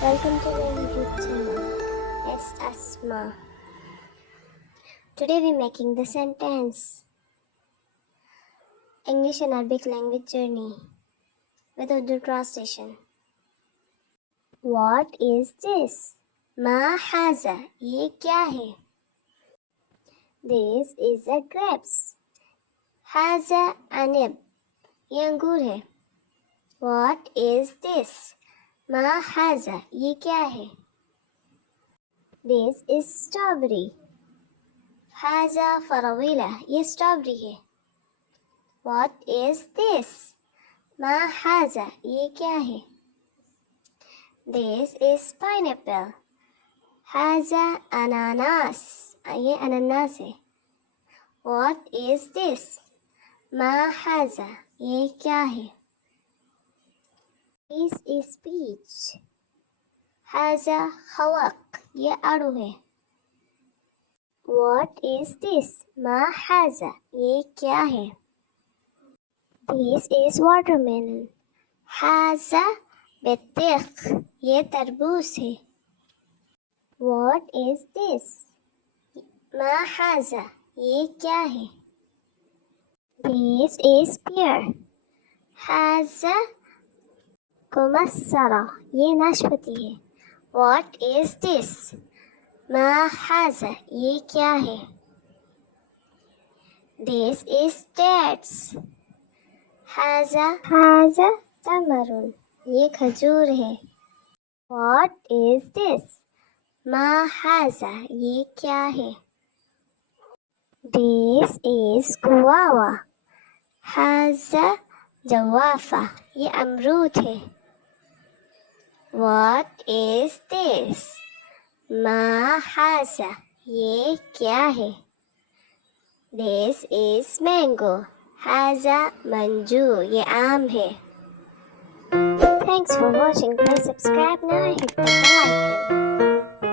Welcome to the YouTube channel. It's Asma. Today we're making the sentence English and Arabic language journey with Urdu translation. What is this? Ma haza? ये क्या है? This is a grapes. Haza anib. ये अंगूर है. What is this? Ma haza? ये क्या है? This is strawberry. Haza farawila. ये strawberry है. What is this? Ma haza? ये क्या है? This is pineapple. Haza ananas. ये अनानास है. What is this? Ma haza? ये क्या है? This is peach. Haza khawak. ये आड़ू है. What is this? Ma haza? ये क्या है? This is watermelon. Haza बत्तीख. ये तरबूज है. What is this? Ma haza? ये क्या है? This is pear. Haza कुमस्सरा. ये नाशपाती है. What is this? Ma haza? ये क्या है? This is dates. हाजा तमरुन. ये खजूर है. What is this? Ma haza? ये क्या है? This is guava. हाजा जवाफा. ये अमरूद है. What is this? Ma haza? ये क्या है? This is mango. हाजा मंजू. ये आम है. Thanks for watching. Please subscribe now and hit the bell icon.